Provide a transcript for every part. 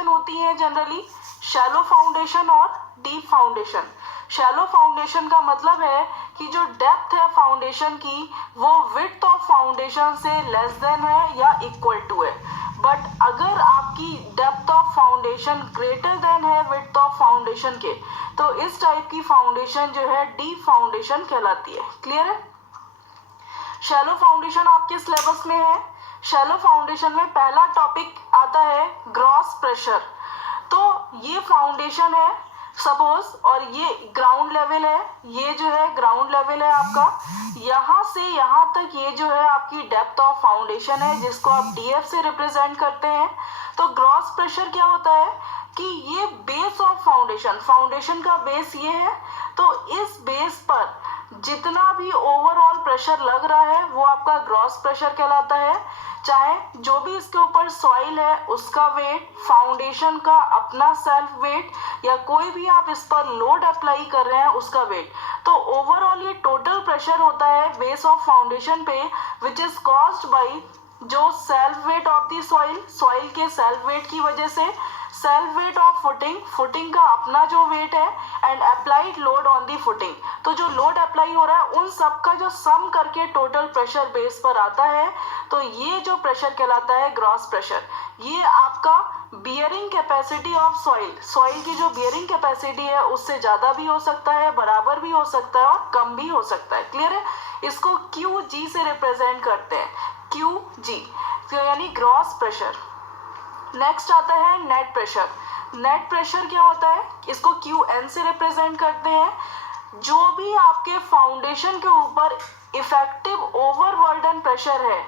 होती है generally shallow foundation और डीप फाउंडेशन। शैलो फाउंडेशन का मतलब है कि जो डेप्थ है फाउंडेशन की वो विड्थ ऑफ फाउंडेशन से लेस देन है या इक्वल टू है। बट अगर आपकी depth of foundation greater than है विड्थ ऑफ फाउंडेशन के, तो इस टाइप की फाउंडेशन जो है डीप फाउंडेशन कहलाती है। क्लियर है? शैलो फाउंडेशन आपके सिलेबस में है। शैलो फाउंडेशन में पहला टॉपिक आता है ग्रॉस प्रेशर। तो ये फाउंडेशन है सपोज, और ये ग्राउंड लेवल है, ये जो है ग्राउंड लेवल है आपका, यहाँ से यहाँ तक ये जो है आपकी डेप्थ ऑफ फाउंडेशन है जिसको आप डीएफ से रिप्रेजेंट करते हैं। तो ग्रॉस प्रेशर क्या होता है कि ये बेस ऑफ फाउंडेशन, फाउंडेशन का बेस ये है, तो इस बेस पर जितना भी ओवरऑल प्रेशर लग रहा है वो आपका ग्रॉस प्रेशर कहलाता है। चाहे जो भी इसके ऊपर सॉइल है उसका वेट, फाउंडेशन का अपना सेल्फ वेट, या कोई भी आप इस पर लोड अप्लाई कर रहे हैं उसका वेट, तो ओवरऑल ये टोटल प्रेशर होता है बेस ऑफ फाउंडेशन पे, विच इज कॉज्ड बाय जो self weight of the soil, soil के सेल्फ वेट की वजह से, self weight of footing, footing का अपना जो वेट है, and applied load on the footing. तो जो लोड अप्लाई हो रहा है उन सब का जो सम करके टोटल प्रेशर बेस पर आता है, तो ये जो प्रेशर कहलाता है ग्रॉस प्रेशर। ये आपका bearing capacity of soil, soil की जो बियरिंग कैपेसिटी है उससे ज्यादा भी हो सकता है, बराबर भी हो सकता है और कम भी हो सकता है। क्लियर है? इसको क्यू जी से रिप्रेजेंट करते हैं, क्यू जी, तो यानी ग्रॉस प्रेशर। नेक्स्ट आता है नेट प्रेशर। नेट प्रेशर क्या होता है? इसको क्यू एन से रिप्रेजेंट करते हैं। जो भी आपके फाउंडेशन के ऊपर इफेक्टिव ओवरबर्डन प्रेशर है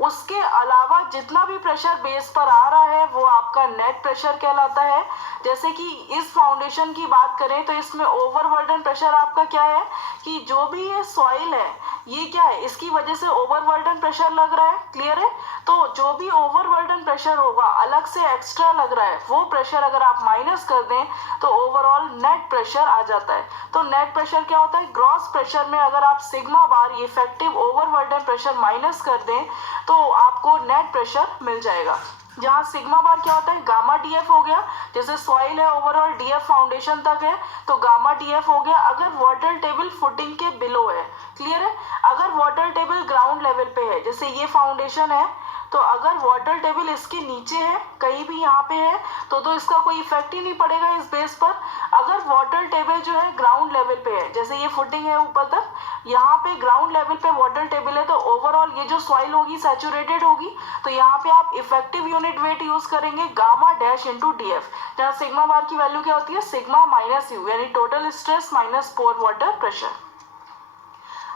उसके अलावा जितना भी प्रेशर बेस पर आ रहा है वो आपका नेट प्रेशर कहलाता है। जैसे कि इस फाउंडेशन की बात करें तो इसमें ओवरबर्डन प्रेशर आपका क्या है कि जो भी ये सॉइल है ये क्या है, इसकी वजह से ओवरबर्डन प्रेशर लग रहा है। क्लियर है? तो जो भी ओवरबर्डन प्रेशर होगा अलग से एक्स्ट्रा लग रहा है, वो प्रेशर अगर आप माइनस कर दें तो ओवरऑल नेट प्रेशर आ जाता है। तो नेट प्रेशर क्या होता है? ग्रॉस प्रेशर में अगर आप सिग्मा बार इफेक्टिव ओवरबर्डन प्रेशर माइनस कर दें तो आपको नेट प्रेशर मिल जाएगा। जहाँ सिग्मा बार क्या होता है? गामा डीएफ हो गया, जैसे सॉइल है ओवरऑल डीएफ फाउंडेशन तक है तो गामा डीएफ हो गया अगर वाटर टेबल फुटिंग के बिलो है। क्लियर है? अगर वाटर टेबल ग्राउंड लेवल पे है, जैसे ये फाउंडेशन है, तो अगर वाटर टेबल इसके नीचे है कहीं भी यहाँ पे है तो इसका कोई इफेक्ट ही नहीं पड़ेगा इस बेस पर। अगर वाटर टेबल जो है ग्राउंड लेवल पे है, जैसे ये फुटिंग है ऊपर तक, यहाँ पे ग्राउंड लेवल पे वाटर टेबल है, तो ओवरऑल ये जो सॉइल होगी सैचुरेटेड होगी, तो यहाँ पे आप इफेक्टिव यूनिट वेट यूज करेंगे gamma dash into D F, जहाँ सिग्मा बार की वैल्यू क्या होती है? सिग्मा माइनस यू, यानी टोटल स्ट्रेस माइनस पोर water pressure.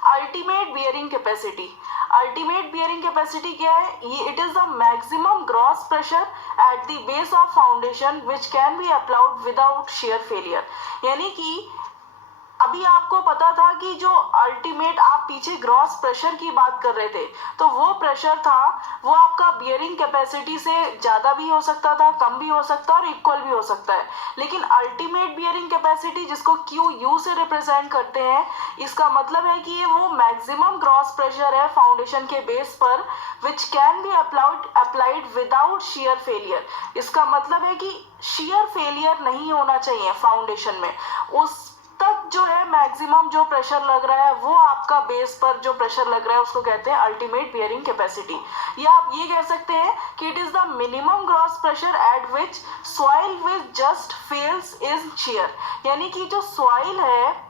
Ultimate bearing capacity. Ultimate bearing capacity क्या है? ये it is the maximum gross pressure at the base of foundation which can be applied without share failure. यानी कि अभी आपको पता था कि जो अल्टीमेट, आप पीछे ग्रॉस प्रेशर की बात कर रहे थे, तो वो प्रेशर था वो आपका बियरिंग कैपेसिटी से ज्यादा भी हो सकता था, कम भी हो सकता है और इक्वल भी हो सकता है। लेकिन अल्टीमेट बियरिंग कैपेसिटी जिसको क्यू यू से रिप्रेजेंट करते हैं, इसका मतलब है कि ये वो मैक्सिमम ग्रॉस प्रेशर है फाउंडेशन के बेस पर which can be applied without share failure. इसका मतलब है कि शेयर फेलियर नहीं होना चाहिए फाउंडेशन में, उस तक जो है मैक्सिमम जो प्रेशर लग रहा है वो आपका बेस पर जो प्रेशर लग रहा है उसको कहते हैं अल्टीमेट बियरिंग कैपेसिटी। या आप ये कह सकते हैं कि it is the minimum gross pressure at which soil which just fails is share. यानी कि जो सॉइल है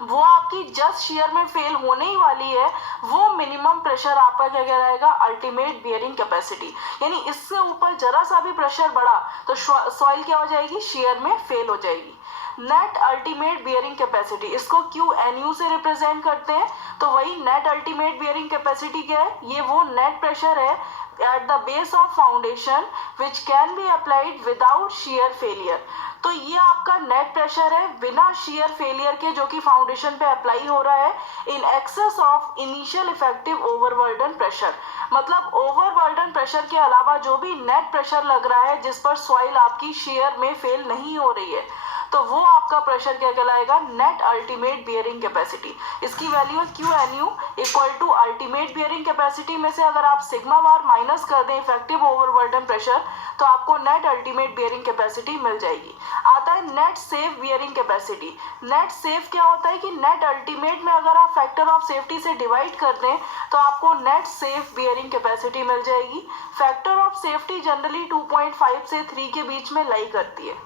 वो आपकी जस्ट शेयर में फेल होने ही वाली है, वो मिनिमम प्रेशर आपका क्या कहलाएगा? Ultimate bearing capacity. यानी इससे ऊपर जरा सा भी प्रेशर बढ़ा तो सॉइल क्या हो जाएगी? शेयर में फेल हो जाएगी। नेट अल्टीमेट बियरिंग कैपेसिटी, इसको क्यू एन यू से रिप्रेजेंट करते हैं, तो वही नेट अल्टीमेट बियरिंग कैपेसिटी क्या है? ये वो नेट प्रेशर है eight the base of foundation which can be applied without share failure. तो ये आपका नेट प्रेशर है बिना शेयर फेलियर के जो कि फाउंडेशन पे अप्लाई हो रहा है in excess of initial effective overburden pressure. मतलब ओवरबर्डन प्रेशर के अलावा जो भी नेट प्रेशर लग रहा है जिस पर सॉइल आपकी शेयर में फेल नहीं हो रही है, तो वो आपका प्रेशर क्या कहलाएगा, नेट अल्टीमेट बियरिंग कैपेसिटी। इसकी वैल्यू है QNU equal to ultimate bearing capacity में से अगर आप सिग्मा बार माइनस कर दें इफेक्टिव ओवरबर्डन प्रेशर तो आपको नेट अल्टीमेट बियरिंग कैपेसिटी मिल जाएगी। आता है net safe bearing capacity. Net safe क्या होता है कि नेट अल्टीमेट में अगर आप फैक्टर ऑफ सेफ्टी से डिवाइड कर दें तो आपको नेट सेफ बियरिंग कैपेसिटी मिल जाएगी। फैक्टर ऑफ सेफ्टी जनरली 2.5 से 3 के बीच में लाई करती है।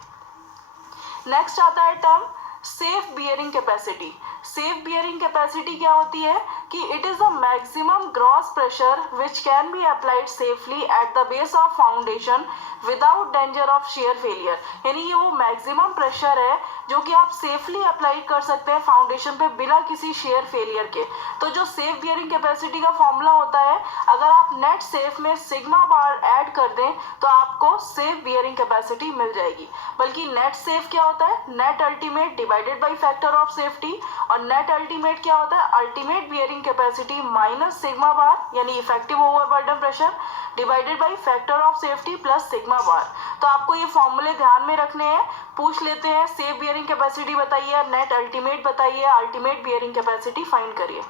नेक्स्ट आता है term safe bearing capacity. Safe bearing capacity क्या होती है कि it is the maximum gross pressure which can be applied safely eight the base of foundation without danger of share failure. यानी ये वो मैक्सिमम प्रेशर है जो कि आप सेफली अप्लाई कर सकते हैं फाउंडेशन पे बिना किसी शेयर फेलियर के। तो जो सेफ बियरिंग कैपेसिटी का फॉर्मूला होता है, अगर आप नेट सेफ में सिग्मा बार ऐड कर दें तो आपको सेफ बियरिंग कैपेसिटी मिल जाएगी। बल्कि नेट सेफ क्या होता है, net ultimate divided by factor of safety, और नेट अल्टीमेट क्या होता है, ultimate bearing capacity minus sigma bar यानी effective overburden pressure divided by factor of safety plus sigma bar. तो आपको ये फॉर्मूले ध्यान में रखने हैं। पूछ लेते हैं सेफ बियरिंग कैपेसिटी बताइए, नेट अल्टीमेट बताइए, अल्टीमेट बियरिंग कैपेसिटी फाइंड करिए।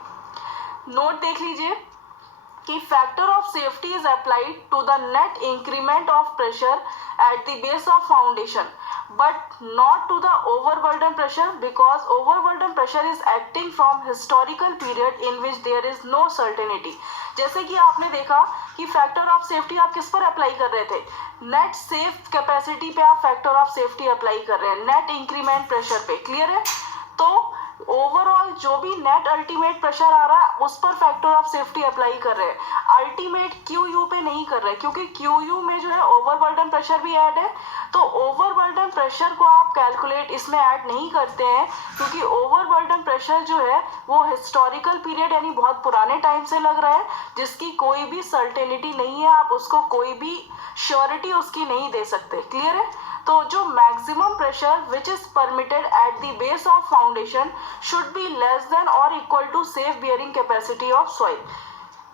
नोट देख लीजिए कि factor of safety is applied to the net increment of pressure at the base of foundation but not to the overburden pressure because overburden pressure is acting from historical period in which there is no certainty। जैसे कि आपने देखा कि factor of safety आप किस पर apply कर रहे थे, नेट सेफ कैपेसिटी पे आप फैक्टर ऑफ सेफ्टी अप्लाई कर रहे हैं, नेट इंक्रीमेंट प्रेशर पे। क्लियर है? तो ओवरऑल जो भी नेट अल्टीमेट प्रेशर आ रहा है उस पर फैक्टर ऑफ सेफ्टी अप्लाई कर रहे हैं, अल्टीमेट QU पे नहीं कर रहे, क्योंकि QU में जो है ओवरबर्डन प्रेशर भी ऐड है। तो ओवरबर्डन प्रेशर को आप कैलकुलेट इसमें ऐड नहीं करते हैं क्योंकि ओवरबर्डन प्रेशर जो है वो हिस्टोरिकल पीरियड यानी बहुत पुराने टाइम से लग रहा है, जिसकी कोई भी सर्टेनिटी नहीं है, आप उसको कोई भी श्योरिटी उसकी नहीं दे सकते। क्लियर है? तो जो maximum pressure which is permitted at the base of foundation should be less than और equal to safe bearing capacity of soil.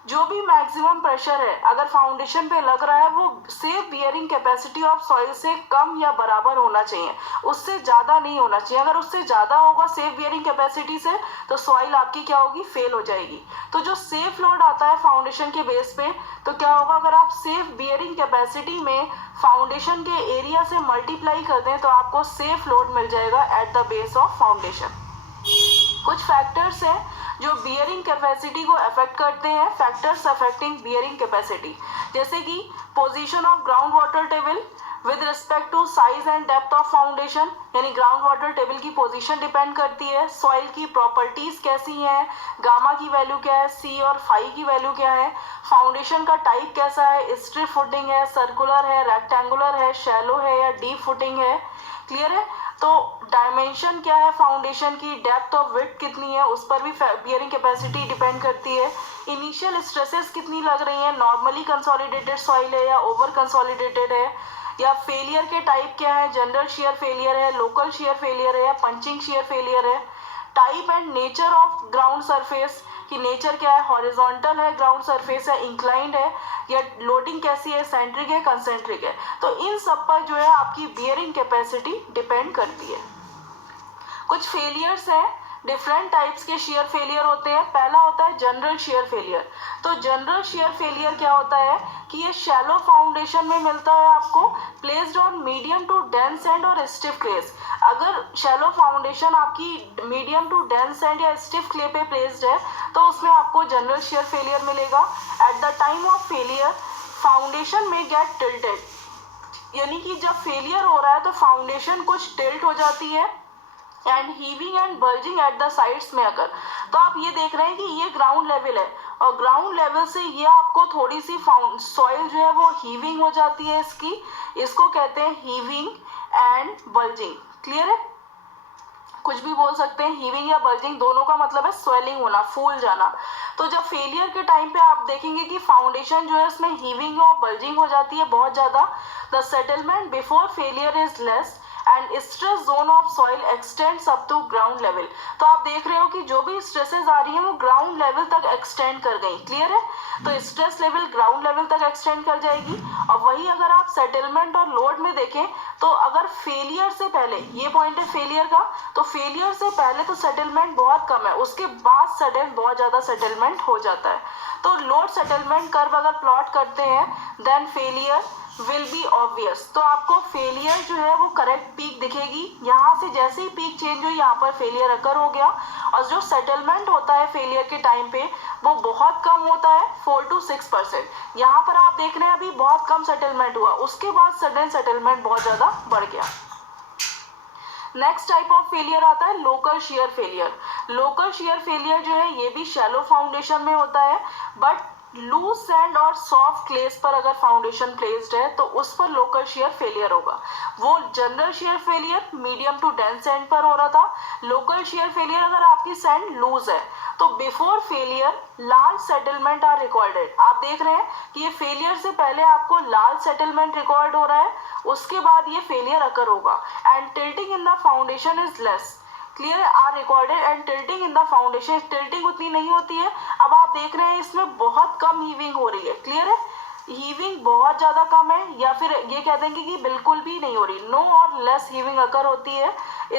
जो भी मैक्सिमम प्रेशर है अगर फाउंडेशन पे लग रहा है वो safe bearing capacity of soil से कम या बराबर होना चाहिए, उससे ज़्यादा नहीं होना चाहिए। अगर उससे ज़्यादा होगा सेफ बियरिंग कैपेसिटी से तो सॉइल आपकी क्या होगी, फेल हो जाएगी। तो जो सेफ लोड आता है फाउंडेशन के बेस पे तो क्या होगा, अगर आप सेफ बियरिंग कैपेसिटी में फाउंडेशन के एरिया से मल्टीप्लाई कर दें तो आपको सेफ लोड मिल जाएगा eight the base of foundation. कुछ फैक्टर्स हैं जो बियरिंग कैपेसिटी को अफेक्ट करते हैं, फैक्टर्स अफेक्टिंग बियरिंग कैपेसिटी, जैसे कि position of ground water table with respect to size and depth of foundation, यानी ग्राउंड वाटर टेबल की पोजीशन डिपेंड करती है। सॉइल की प्रॉपर्टीज कैसी हैं, गामा की वैल्यू क्या है, सी और फाई की वैल्यू क्या है, फाउंडेशन का टाइप कैसा है, स्ट्रिप फुटिंग है, सर्कुलर है, रेक्टेंगुलर है, शैलो है या डीप फुटिंग है। क्लियर है? तो डायमेंशन क्या है फाउंडेशन की, डेप्थ ऑफ विड्थ कितनी है, उस पर भी बियरिंग कैपेसिटी डिपेंड करती है। इनिशियल स्ट्रेसेस कितनी लग रही हैं, नॉर्मली कंसोलिडेटेड सॉइल है या ओवर कंसोलिडेटेड है, या फेलियर के टाइप क्या है, जनरल शेयर फेलियर है, लोकल शेयर फेलियर है या पंचिंग शेयर फेलियर है। Type and nature of ground surface कि नेचर क्या है, हॉरिजॉन्टल है ग्राउंड सरफेस है, इंक्लाइंड है, या लोडिंग कैसी है, सेंट्रिक है, कंसेंट्रिक है। तो इन सब पर जो है आपकी बियरिंग कैपेसिटी डिपेंड करती है। कुछ फेलियर्स हैं, डिफरेंट टाइप्स के शेयर फेलियर होते हैं। पहला होता है जनरल शेयर फेलियर। तो जनरल शेयर फेलियर क्या होता है कि ये शैलो फाउंडेशन में मिलता है आपको, placed on medium to dense and और स्टिफ क्लेस। अगर शैलो फाउंडेशन आपकी मीडियम टू डेंस एंड या स्टिफ क्ले पे प्लेस्ड है तो उसमें आपको जनरल शेयर फेलियर मिलेगा। At the time of failure foundation में गेट टिल्टेड, यानी कि जब फेलियर हो रहा है तो फाउंडेशन कुछ टिल्ट हो जाती है and heaving and bulging at the sides में अगर। तो आप ये देख रहे हैं कि ये ग्राउंड लेवल है और ग्राउंड लेवल से ये आपको थोड़ी सी सॉइल जो है वो हीविंग हो जाती है इसको कहते हैं हीविंग एंड बल्जिंग। क्लियर है? कुछ भी बोल सकते हैं, हीविंग या बल्जिंग दोनों का मतलब है स्वेलिंग होना, फूल जाना। तो जब फेलियर के टाइम पे आप देखेंगे कि फाउंडेशन जो है उसमें हीविंग और बल्जिंग हो जाती है बहुत ज़्यादा। The settlement before failure is less and stress zone of soil extends up to ground level. तो आप देख रहे हो कि जो भी स्ट्रेसेस आ रही हैं वो ग्राउंड लेवल तक एक्सटेंड कर गई। क्लियर है? तो स्ट्रेस लेवल ग्राउंड लेवल तक एक्सटेंड कर जाएगी। और वही अगर आप सेटलमेंट और लोड में देखें तो अगर फेलियर से पहले, ये पॉइंट है फेलियर का, तो फेलियर से पहले तो सेटलमेंट बहुत कम है, उसके बाद सडन बहुत ज्यादा सेटलमेंट हो जाता है। तो लोड सेटलमेंट कर्व अगर प्लॉट करते हैं then failure will be obvious. तो आपको फेलियर जो है वो करेक्ट पीक दिखेगी। यहाँ से जैसे ही पीक चेंज हुई यहाँ पर फेलियर अकर हो गया। और जो सेटलमेंट होता है फेलियर के टाइम पे वो बहुत कम होता है, 4 to 6%। यहाँ पर आप देख रहे हैं अभी बहुत कम सेटलमेंट हुआ, उसके बाद सडन सेटलमेंट बहुत ज्यादा बढ़ गया। नेक्स्ट टाइप ऑफ फेलियर आता है local share failure. Local share failure जो है ये भी शैलो फाउंडेशन में होता है, बट लूज सैंड और सॉफ्ट क्लेस पर अगर फाउंडेशन प्लेस्ड है तो उस पर लोकल शेयर फेलियर होगा। वो general shear failure medium to dense sand पर हो रहा था। लोकल शेयर फेलियर अगर आपकी सैंड लूज है तो before failure large settlement are recorded. आप देख रहे हैं कि ये फेलियर से पहले आपको लार्ज सेटलमेंट रिकॉर्ड हो रहा है, उसके बाद ये फेलियर अकर होगा। And tilting in the foundation is less. Clear है? Are recorded and tilting in the foundation, tilting उतनी नहीं होती है। अब आप देख रहे हैं इसमें बहुत कम हीविंग हो रही है। क्लियर है? हीविंग बहुत ज्यादा कम है, या फिर ये कह देंगे कि बिल्कुल भी नहीं हो रही, नो और लेस हीविंग अकर होती है।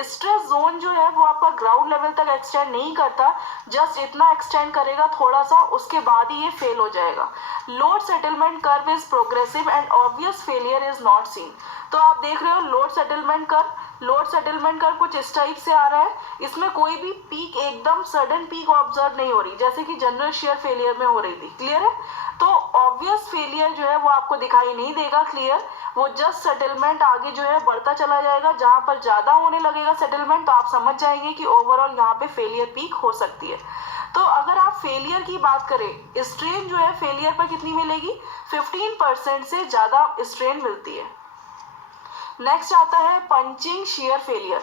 स्ट्रेस जोन जो है वो आपका ग्राउंड लेवल तक एक्सटेंड नहीं करता, जस्ट इतना एक्सटेंड करेगा थोड़ा सा, उसके बाद ही ये फेल हो जाएगा। Load settlement curve is progressive and obvious failure is not seen. तो आप देख रहे हो लोड सेटलमेंट कर्व कुछ इस टाइप से आ रहा है। इसमें कोई भी पीक, एकदम सडन पीक ऑब्जर्व नहीं हो रही, जैसे कि जनरल शेयर फेलियर में हो रही थी। क्लियर है? तो ऑब्वियस फेलियर जो है वो आपको दिखाई नहीं देगा। क्लियर? वो जस्ट सेटलमेंट आगे जो है बढ़ता चला जाएगा। जहां पर ज्यादा होने लगेगा सेटलमेंट तो आप समझ जाएंगे कि ओवरऑल यहाँ पे फेलियर पीक हो सकती है। तो अगर आप फेलियर की बात करें, स्ट्रेन जो है फेलियर पर कितनी मिलेगी? 15% से ज्यादा स्ट्रेन मिलती है। नेक्स्ट आता है punching shear failure.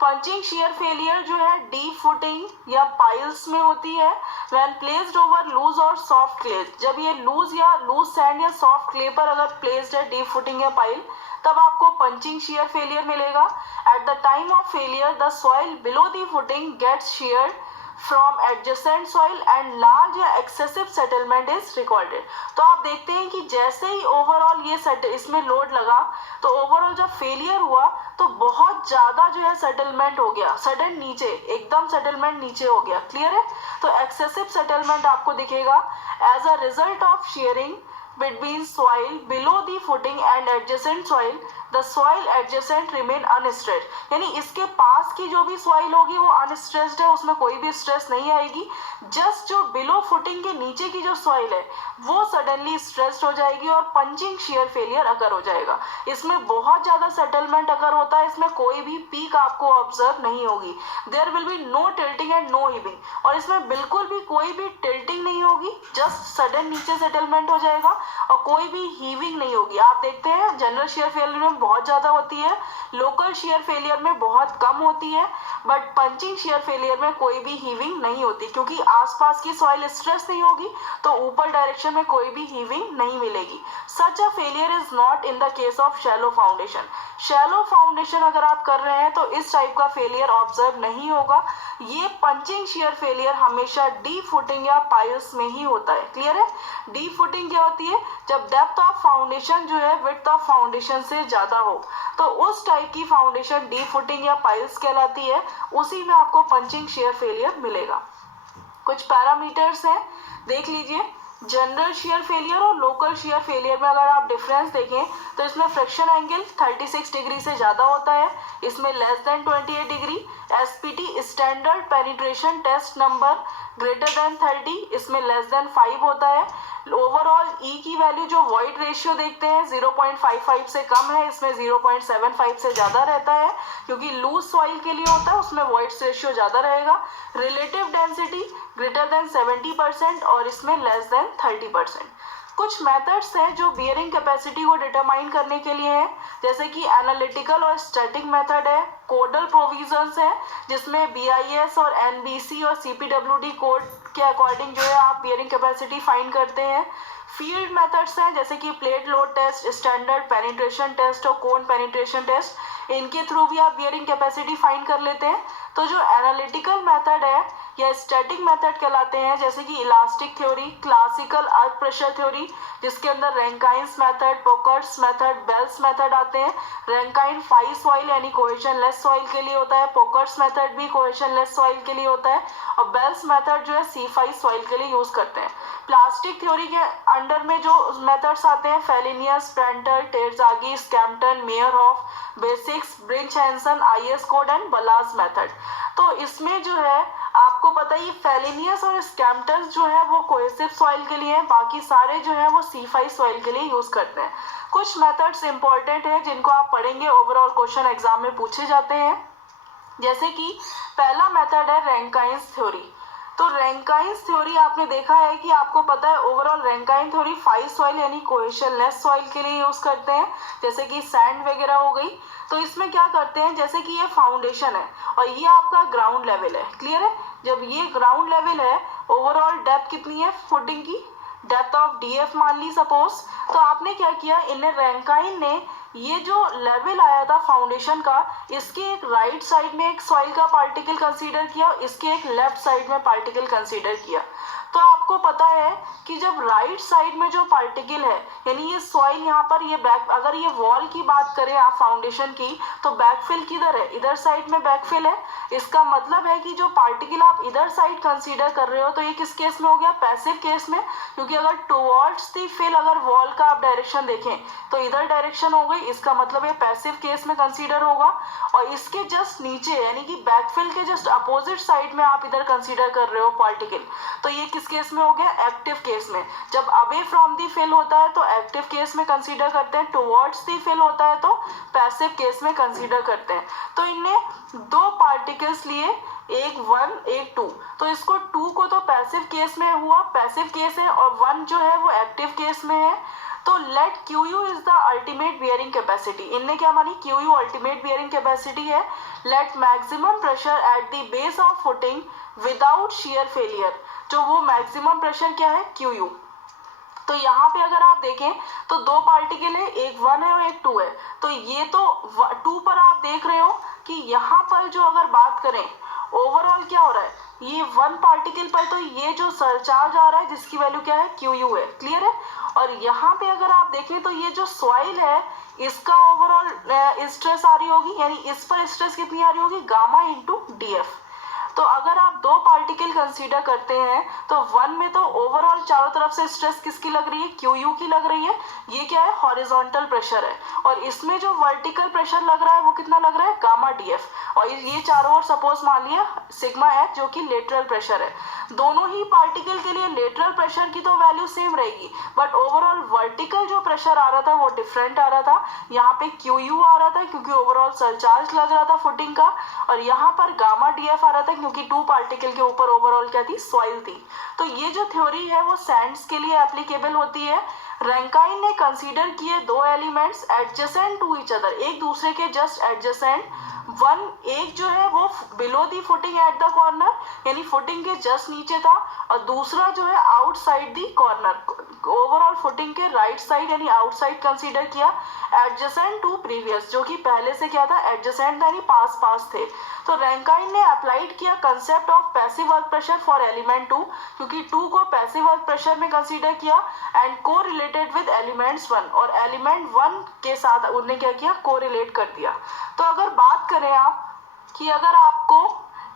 Punching shear failure जो है डीप फुटिंग या पाइल्स में होती है। व्हेन प्लेस्ड ओवर लूज और सॉफ्ट क्ले, जब ये लूज सैंड या सॉफ्ट क्ले पर अगर प्लेस्ड है डीप फुटिंग या पाइल, तब आपको पंचिंग शेयर फेलियर मिलेगा। At the time of failure the soil below the footing gets sheared from adjacent soil and large या एक्सेसिव सेटलमेंट इज रिकॉर्डेड। तो आप देखते हैं कि जैसे ही ओवरऑल ये इसमें लोड लगा तो ओवरऑल जब फेलियर हुआ तो बहुत ज्यादा जो है सेटलमेंट हो गया, सडन नीचे, एकदम सेटलमेंट नीचे हो गया। क्लियर है? तो एक्सेसिव सेटलमेंट आपको दिखेगा as a result of shearing between soil below the footing and adjacent soil, the soil adjacent remain unstressed। यानी इसके पास की जो भी सॉइल होगी वो अनस्ट्रेस्ड है, उसमें कोई भी स्ट्रेस नहीं आएगी। जस्ट जो बिलो फुटिंग के नीचे की जो सॉइल है वो सडनली स्ट्रेस्ड हो जाएगी और पंचिंग शेयर फेलियर अकर हो जाएगा। इसमें बहुत ज्यादा सेटलमेंट अकर होता है, इसमें कोई भी पीक आपको ऑब्जर्व नहीं होगी। There will be no tilting and no heaving, और इसमें बिल्कुल भी कोई भी टिल्टिंग नहीं होगी, जस्ट सडन नीचे सेटलमेंट हो जाएगा और कोई भी हीविंग नहीं होगी। आप देखते हैं जनरल शेयर फेलियर में बहुत ज्यादा होती है, लोकल शेयर फेलियर में बहुत कम होती है, बट पंचिंग शेयर फेलियर में कोई भी हीविंग नहीं होती, क्योंकि आसपास की सॉइल स्ट्रेस नहीं होगी तो ऊपर डायरेक्शन में कोई भी हीविंग नहीं मिलेगी। Such a failure is not in the case of shallow foundation. Shallow foundation अगर आप कर रहे हैं तो इस टाइप का फेलियर ऑब्जर्व नहीं होगा। ये पंचिंग शेयर फेलियर हमेशा डीप फुटिंग या पाइल्स में ही होता है। क्लियर है? डीप फुटिंग क्या होती है? जब डेप्थ ऑफ फाउंडेशन जो है विड्थ ऑफ फाउंडेशन से ज्यादा हो, तो उस टाइप की फाउंडेशन डीप फुटिंग या पाइल्स कहलाती है। उसी में आपको पंचिंग शेयर फेलियर मिलेगा। कुछ पैरामीटर्स हैं, देख लीजिए। जनरल शेयर फेलियर और लोकल शेयर फेलियर में अगर आप डिफरेंस देखें तो इसमें फ्रिक्शन एंगल 36 डिग्री से ज्यादा होता है, इसमें less than 28 degree. SPT standard penetration test number greater than 30, इसमें लेस देन 5 होता है। ओवरऑल ई की वैल्यू जो वॉइड रेशियो देखते हैं 0.55 से कम है, इसमें 0.75 से ज्यादा रहता है, क्योंकि लूज सॉइल के लिए होता है उसमें वॉइड रेशियो ज्यादा रहेगा। रिलेटिव डेंसिटी ग्रेटर देन 70% और इसमें लेस देन 30%। कुछ मेथड्स हैं जो बियरिंग कैपेसिटी को डिटरमाइन करने के लिए हैं, जैसे कि एनालिटिकल और स्टैटिक मेथड है। कोडल प्रोविजंस है जिसमें बीआईएस और एनबीसी और सीपीडब्ल्यूडी कोड के अकॉर्डिंग जो है आप बियरिंग कैपेसिटी फाइंड करते हैं। फील्ड मेथड्स हैं जैसे कि plate load test, standard penetration test और कोन पेनिट्रेशन टेस्ट, इनके थ्रू भी आप बियरिंग कैपेसिटी फाइंड कर लेते हैं। तो जो एनालिटिकल मेथड है या स्टैटिक मेथड कहलाते हैं, जैसे कि elastic theory, classical earth pressure theory जिसके अंदर Rankine's method, पोकर्स method, bells method आते हैं। रैंकाइन 5 सॉइल यानी कोहेशन लेस सॉइल के लिए होता है, पोकर्स मेथड भी कोहेशन लेस सॉइल के लिए होता है, और बेल्स मेथड जो है C5 सॉइल के लिए यूज करते हैं। प्लास्टिक थ्योरी के अंडर में जो मेथड्स आते हैं Fellenius, Prandtl, Terzaghi, Skempton, Meyerhof, Vesic's, Brinch Hansen, IS code and Balla method. तो इसमें जो है आपको पता ही फेलिनियस और स्कैम्पटन जो है वो कोहेसिव सॉइल के लिए है, बाकी सारे जो है वो C5 सॉइल के लिए यूज करते हैं। कुछ मेथड्स इंपॉर्टेंट है जिनको आप पढ़ेंगे, ओवरऑल क्वेश्चन एग्जाम में पूछे जाते हैं। जैसे कि पहला मेथड है रैंकाइंस थ्योरी। तो रैंकाइंस थ्योरी आपने देखा है कि आपको पता है ओवरऑल रैंकाइन थ्योरी 5 सॉइल यानी कोहेशन लेस सॉइल के लिए यूज करते हैं, जैसे कि सैंड वगैरह हो गई। तो इसमें क्या करते हैं, जैसे कि ये फाउंडेशन है और ये आपका ग्राउंड लेवल है, क्लियर है। जब ये ग्राउंड लेवल है, ओवरऑल डेप्थ कितनी है फुटिंग की, डेप्थ ऑफ DF मान ली सपोज। तो आपने क्या किया, इन्हें रैंकाइन ने ये जो लेवल आया था फाउंडेशन का, इसके एक राइट साइड में एक सॉइल का पार्टिकल कंसीडर किया, इसके एक लेफ्ट साइड में पार्टिकल कंसीडर किया। तो आपको पता है कि जब राइट साइड में जो पार्टिकल है यानी ये सॉइल यहाँ पर ये बैक, अगर ये वॉल की बात करें आप फाउंडेशन की, तो बैकफिल किधर है, इधर साइड में बैकफिल है। इसका मतलब है कि जो पार्टिकल आप इधर साइड कंसीडर कर रहे हो, तो ये किस केस में हो गया, पैसिव केस में, क्योंकि अगर टुवर्ड्स द फिल अगर वॉल का आप डायरेक्शन देखें तो इधर डायरेक्शन हो गई, इसका मतलब ये पैसिव केस में कंसीडर होगा। और इसके जस्ट नीचे यानी कि बैकफिल के जस्ट अपोजिट साइड में आप इधर कंसीडर कर रहे हो पार्टिकल, तो ये किस केस में हो गया, एक्टिव केस में। जब अवे फ्रॉम दी फिल होता है तो एक्टिव केस में कंसीडर करते हैं, टुवर्ड्स दी फिल होता है तो पैसिव केस में कंसीडर करते हैं। तो इनने दो पार्टिकल्स लिए, एक 1 एक 2, तो इसको 2 को तो पैसिव केस में हुआ, पैसिव केस है, और 1 जो है वो एक्टिव केस में है। तो let QU is the ultimate bearing capacity. इनने क्या मानी, QU अल्टीमेट बियरिंग कैपेसिटी है। Let maximum pressure at the base of footing without shear failure, जो वो मैक्सिमम प्रेशर क्या है, QU। तो यहाँ पे अगर आप देखें तो दो पार्टिकल है, एक 1 है और एक 2 है। तो ये तो 2 पर आप देख रहे हो कि यहाँ पर जो अगर बात करें ओवरऑल क्या हो रहा है, ये 1 पार्टिकल पर तो ये जो सरचार्ज आ रहा है जिसकी वैल्यू क्या है, QU है, क्लियर है। और यहाँ पे अगर आप देखें तो ये जो सॉइल है इसका ओवरऑल स्ट्रेस आ रही होगी, यानी इस पर स्ट्रेस कितनी आ रही होगी, गामा इंटू DF। तो अगर आप दो पार्टिकल कंसीडर करते हैं तो 1 में तो ओवरऑल चारों तरफ से स्ट्रेस किसकी लग रही है, QU की लग रही है, ये क्या है, हॉरिजॉन्टल प्रेशर है। और इसमें जो वर्टिकल प्रेशर लग रहा है वो कितना लग रहा है, गामा DF। और ये चारों ओर सपोज मान लिया सिग्मा H जो कि लेटरल प्रेशर है। दोनों ही पार्टिकल के लिए लेटरल प्रेशर की तो वैल्यू सेम रहेगी, बट ओवरऑल वर्टिकल जो प्रेशर आ रहा था वो डिफरेंट आ रहा था। यहाँ पे QU आ रहा था क्योंकि ओवरऑल सरचार्ज लग रहा था फुटिंग का, और यहाँ पर गामा DF आ रहा था क्योंकि 2 पार्टिकल के ऊपर ओवरऑल क्या थी, सॉइल थी। तो ये जो थ्योरी है वो सैंड्स के लिए एप्लीकेबल होती है। रैंकाइन ने कंसीडर किए दो elements adjacent to each other, एक दूसरे के जस्ट एडजेसेंट। एक जो है वो below the footing at the corner, यानी फुटिंग के जस्ट नीचे था, और दूसरा जो है outside the corner, overall footing के राइट साइड यानी आउटसाइड कंसीडर किया। एडजेसेंट टू प्रीवियस, जो कि पहले से क्या था, एडजेसेंट यानी पास पास थे। तो रैंकाइन ने अप्लाइड किया concept of passive work pressure for element 2, क्योंकि 2 को पैसिव वर्क प्रेशर में कंसीडर किया, एंड को रिलेटेड विद एलिमेंट्स 1, और एलिमेंट 1 के साथ उन्होंने क्या किया, को रिलेट कर दिया। तो अगर बात करें आप कि अगर आपको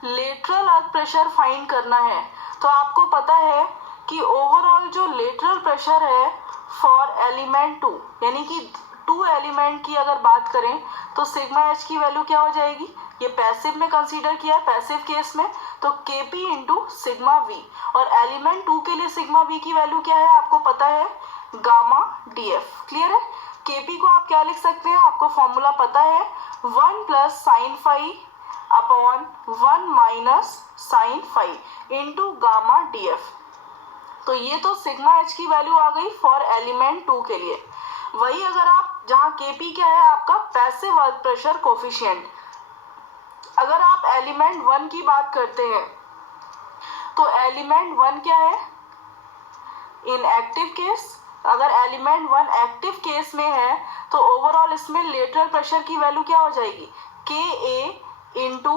लेटरल अर्थ प्रेशर फाइंड करना है तो आपको पता है कि ओवरऑल जो लेटरल प्रेशर है फॉर एलिमेंट 2 यानी कि 2 एलिमेंट की अगर बात करें तो सिग्मा H की वैल्यू क्या हो जाएगी, ये पैसिव में कंसीडर किया है, पैसिव केस में, तो Kp इंटू सिग्मा V। और एलिमेंट 2 के लिए सिग्मा V की वैल्यू क्या है आपको पता है, गामा DF, क्लियर है। Kp को आप क्या लिख सकते हैं, आपको फॉर्मूला पता है, 1 plus sine phi upon 1 minus sine phi into gamma DF। तो ये तो सिग्मा H की वैल्यू आ गई फॉर एलिमेंट 2 के लिए। वही अगर आप जहाँ Kp क्या है आपका पैसिव वर्क प्रेशर कोफिशिएंट, अगर आप एलिमेंट 1 की बात करते हैं तो एलिमेंट 1 क्या है, इन एक्टिव केस अगर एलिमेंट 1 एक्टिव केस में है तो ओवरऑल इसमें लेटरल प्रेशर की वैल्यू क्या हो जाएगी, के ए इंटू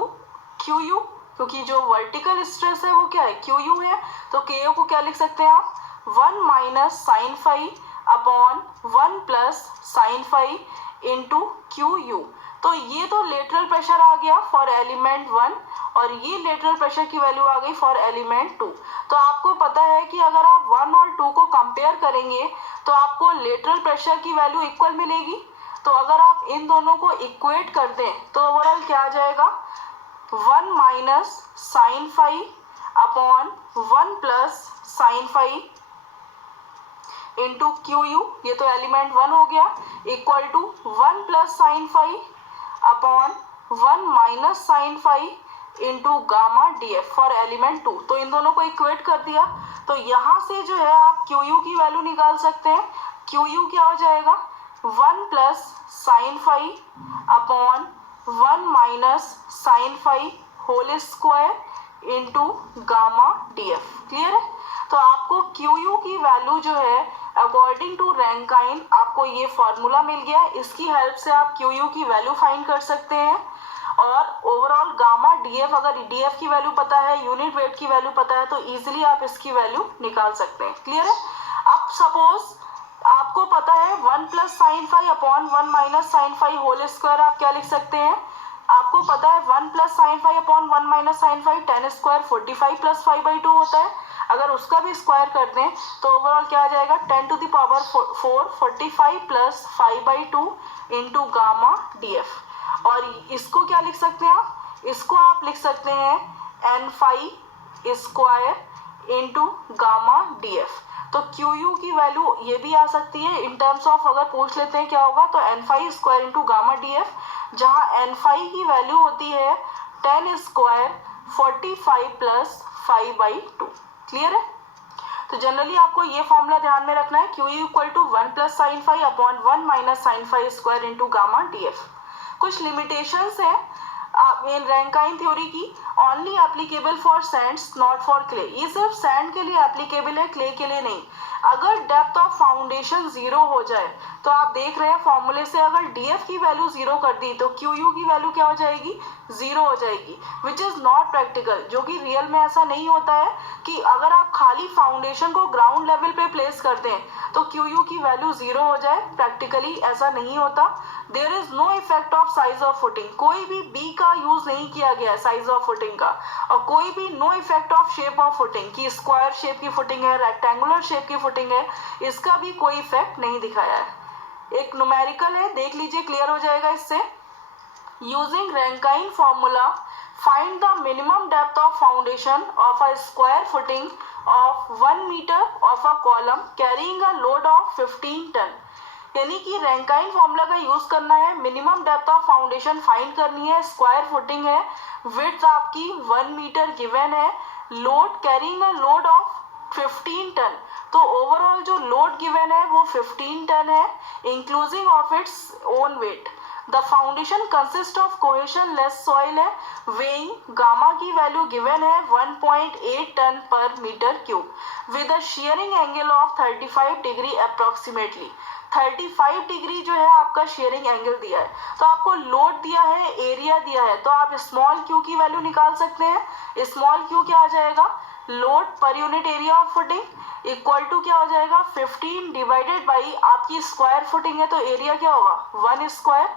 क्यू यू, क्योंकि जो वर्टिकल स्ट्रेस है वो क्या है, क्यू यू है। तो के ओ को क्या लिख सकते हैं आप, 1 minus sine five upon 1 plus sine five into Q U. तो ये तो लेटरल प्रेशर आ गया फॉर एलिमेंट 1 और ये लेटरल प्रेशर की वैल्यू आ गई फॉर एलिमेंट 2। तो आपको पता है कि अगर आप 1 और 2 को कंपेयर करेंगे तो आपको लेटरल प्रेशर की वैल्यू इक्वल मिलेगी। तो अगर आप इन दोनों को इक्वेट कर दें तो ओवरऑल क्या आ जाएगा, 1 minus sine five upon 1 plus sine five into Q U, ये तो एलिमेंट 1 हो गया, equal to 1 plus sine five upon 1 minus sine five into gamma D F for element 2। तो इन दोनों को इक्वेट कर दिया तो यहाँ से जो है आप क्यू यू की वैल्यू निकाल सकते हैं। क्यू यू क्या हो जाएगा, 1 plus sine five upon 1 minus sine five whole square into gamma D F. Clear है। तो आपको क्यू यू की वैल्यू जो है अकॉर्डिंग टू रैंकाइन आपको ये फॉर्मूला मिल गया, इसकी हेल्प से आप क्यू यू की वैल्यू फाइंड कर सकते हैं। और ओवरऑल गामा डी एफ, अगर डी एफ की वैल्यू पता है, यूनिट वेट की वैल्यू पता है तो इजीली आप इसकी वैल्यू निकाल सकते हैं। क्लियर है। अब सपोज आपको पता है 1 plus sine five upon 1 minus sine five whole square, आप क्या लिख सकते हैं, आपको पता है 1 plus sine five upon 1 minus sine five 10 square 45 plus 5/2 होता है। अगर उसका भी स्क्वायर कर दें तो ओवरऑल क्या आ जाएगा, 10 to the power 4 45 plus 5/2 into gamma D F. और इसको क्या लिख सकते हैं आप, इसको आप लिख सकते हैं N five square into gamma D F. तो क्यू यू की वैल्यू ये भी आ सकती है इन टर्म्स ऑफ, अगर पूछ लेते हैं क्या होगा तो N five square into gamma D F, जहाँ एन फाइव की वैल्यू होती है 10 स्क्वायर 45 प्लस 5/2। क्लियर है। तो जनरली आपको ये फॉर्मूला ध्यान में रखना है, Q U equal to 1 plus sine five upon 1 minus sine five square into gamma D F. कुछ लिमिटेशंस हैं इन रैंकाइन थ्योरी की, only applicable for sands not for clay. ये सिर्फ सैंड के लिए एप्लीकेबल है, क्ले के लिए नहीं। अगर डेप्थ ऑफ फाउंडेशन 0 हो जाए तो आप देख रहे हैं फॉर्मूले से, अगर डीएफ की वैल्यू 0 कर दी तो क्यू यू की वैल्यू क्या हो जाएगी, 0 हो जाएगी, विच इज नॉट प्रैक्टिकल। जो कि रियल में ऐसा नहीं होता है कि अगर आप खाली फाउंडेशन को ग्राउंड लेवल पे प्लेस कर दें तो क्यू यू की वैल्यू 0 हो जाए, प्रैक्टिकली ऐसा नहीं होता। There is no effect of size of footing, कोई भी बी का यूज नहीं किया गया साइज ऑफ फुटिंग का, और कोई भी no effect of shape of footing की स्क्वायर शेप की फुटिंग है, रेक्टेंगुलर शेप की फुटिंग है, इसका भी कोई इफेक्ट नहीं दिखाया है। एक न्यूमेरिकल है, देख लीजिए, क्लियर हो जाएगा इससे। Using Rankine formula find the minimum depth of foundation of a square footing of 1 meter of a column carrying a load of 15 ton। यानी कि रैंकाइन फॉर्मूला का यूज करना है, minimum depth of foundation find करनी है, square footing है, width आपकी 1 metre given है, load carrying a load of 15 ton. तो ओवरऑल जो लोड गिवन है वो 15 टन है, inclusive of its own weight. The foundation consist of cohesion less soil है, वेइंग गामा की वैल्यू गिवन है 1.8 ton per metre cube with a shearing angle of 35 degree approximately. 35 degree जो है आपका sharing angle दिया है। तो आपको लोड दिया है, एरिया दिया है, तो आप स्मॉल क्यू की वैल्यू निकाल सकते हैं। स्मॉल क्यू क्या आ जाएगा, load per unit area of footing equal to क्या हो जाएगा, 15 डिवाइडेड बाई आपकी स्क्वायर फुटिंग है तो एरिया क्या होगा, 1 स्क्वायर।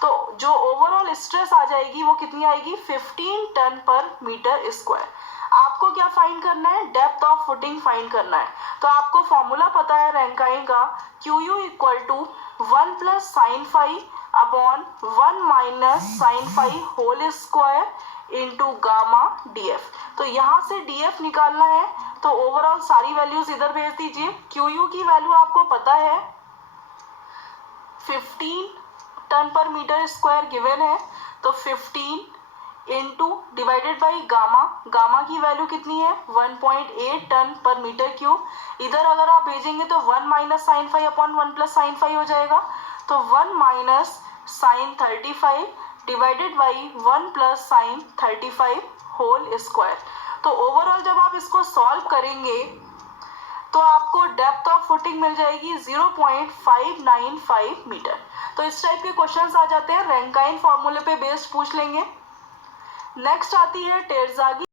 तो जो ओवरऑल स्ट्रेस आ जाएगी वो कितनी आएगी, 15 टन पर मीटर स्क्वायर। आपको क्या फाइंड करना है, डेप्थ ऑफ फुटिंग फाइंड करना है। तो आपको फॉर्मूला पता है रैंकाइन का, Q U equal to 1 plus sine five upon 1 minus sine five whole square into gamma D F. तो यहाँ से डी एफ निकालना है तो ओवरऑल सारी वैल्यूज इधर भेज दीजिए। क्यू यू की वैल्यू आपको पता है 15 ton per metre square given है, तो 15 into divided by gamma, gamma की वैल्यू कितनी है 1.8 टन पर मीटर क्यूब। इधर अगर आप भेजेंगे तो 1 minus sine five upon 1 plus sine five हो जाएगा, तो 1 minus sine 35 divided by 1 plus sine 35 whole square. तो ओवरऑल जब आप इसको सॉल्व करेंगे तो आपको डेप्थ ऑफ फुटिंग मिल जाएगी 0.595 मीटर। तो इस टाइप के क्वेश्चंस आ जाते हैं, रैंकाइन फॉर्मूले पे बेस्ड पूछ लेंगे। नेक्स्ट आती है टेरज़ागी